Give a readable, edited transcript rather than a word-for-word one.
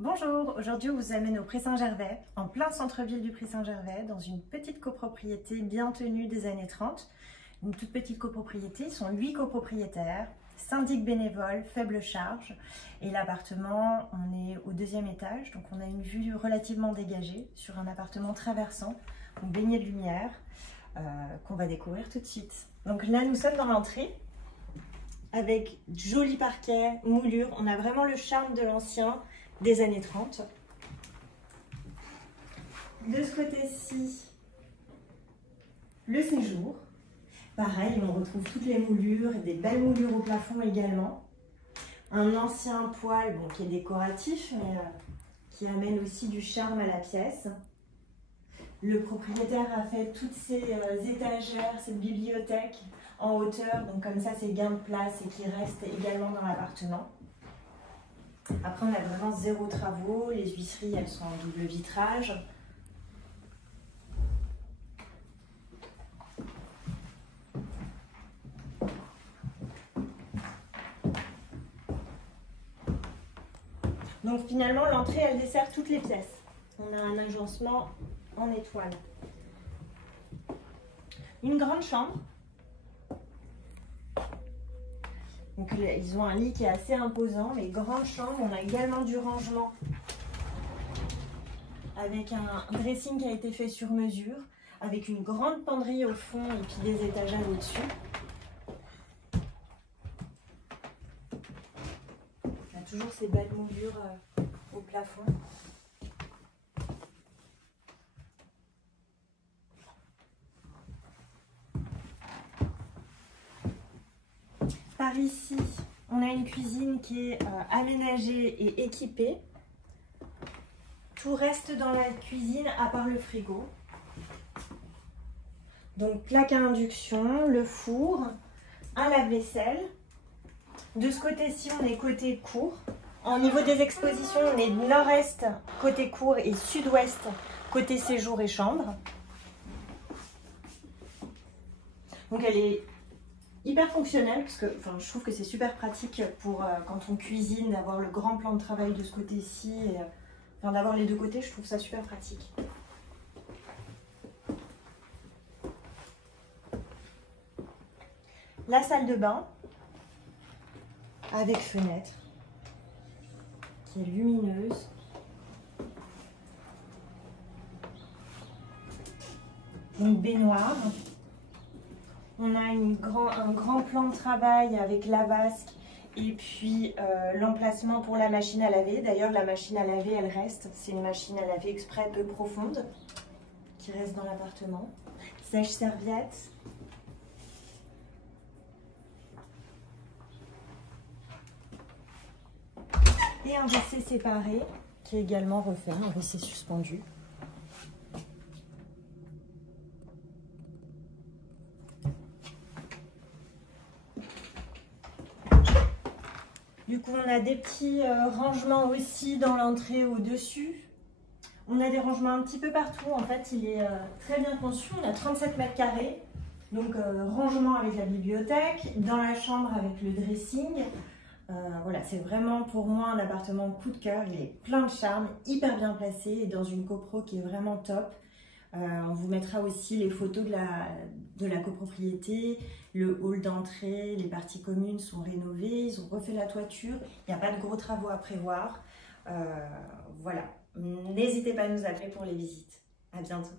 Bonjour, aujourd'hui on vous amène au Pré Saint-Gervais, en plein centre-ville du Pré Saint-Gervais, dans une petite copropriété bien tenue des années 30. Une toute petite copropriété, ils sont 8 copropriétaires, syndic bénévole, faible charge. Et l'appartement, on est au 2e étage, donc on a une vue relativement dégagée sur un appartement traversant, donc baigné de lumière, qu'on va découvrir tout de suite. Donc là nous sommes dans l'entrée, avec joli parquet, moulure, on a vraiment le charme de l'ancien, des années 30. De ce côté-ci, le séjour. Pareil, on retrouve toutes les moulures et des belles moulures au plafond également. Un ancien poêle qui est décoratif, mais qui amène aussi du charme à la pièce. Le propriétaire a fait toutes ces étagères, cette bibliothèque en hauteur, donc comme ça c'est gain de place et qui reste également dans l'appartement. Après, on a vraiment zéro travaux. Les huisseries, elles sont en double vitrage. Donc finalement, l'entrée, elle dessert toutes les pièces. On a un agencement en étoile. Une grande chambre. Donc, ils ont un lit qui est assez imposant, mais grande chambre. On a également du rangement avec un dressing qui a été fait sur mesure, avec une grande penderie au fond et puis des étagères au-dessus. On a toujours ces belles moulures au plafond. Par ici, on a une cuisine qui est aménagée et équipée. Tout reste dans la cuisine à part le frigo. Donc plaque à induction, le four, un lave-vaisselle. De ce côté-ci, on est côté cour. Au niveau des expositions, on est nord-est côté cour et sud-ouest côté séjour et chambre. Donc elle est hyper fonctionnel parce que je trouve que c'est super pratique pour quand on cuisine d'avoir le grand plan de travail de ce côté-ci et d'avoir les deux côtés, je trouve ça super pratique. La salle de bain avec fenêtre qui est lumineuse. Donc baignoire. On a un grand plan de travail avec la vasque et puis l'emplacement pour la machine à laver. D'ailleurs, la machine à laver, elle reste. C'est une machine à laver exprès peu profonde qui reste dans l'appartement. Sèche-serviette. Et un WC séparé qui est également refait, un WC suspendu. Du coup, on a des petits rangements aussi dans l'entrée au-dessus. On a des rangements un petit peu partout. En fait, il est très bien conçu. On a 37 mètres carrés. Donc, rangement avec la bibliothèque. Dans la chambre avec le dressing. Voilà, c'est vraiment pour moi un appartement coup de cœur. Il est plein de charme, hyper bien placé et dans une copro qui est vraiment top. On vous mettra aussi les photos de la copropriété, le hall d'entrée, les parties communes sont rénovées, ils ont refait la toiture, il n'y a pas de gros travaux à prévoir. Voilà, n'hésitez pas à nous appeler pour les visites. À bientôt.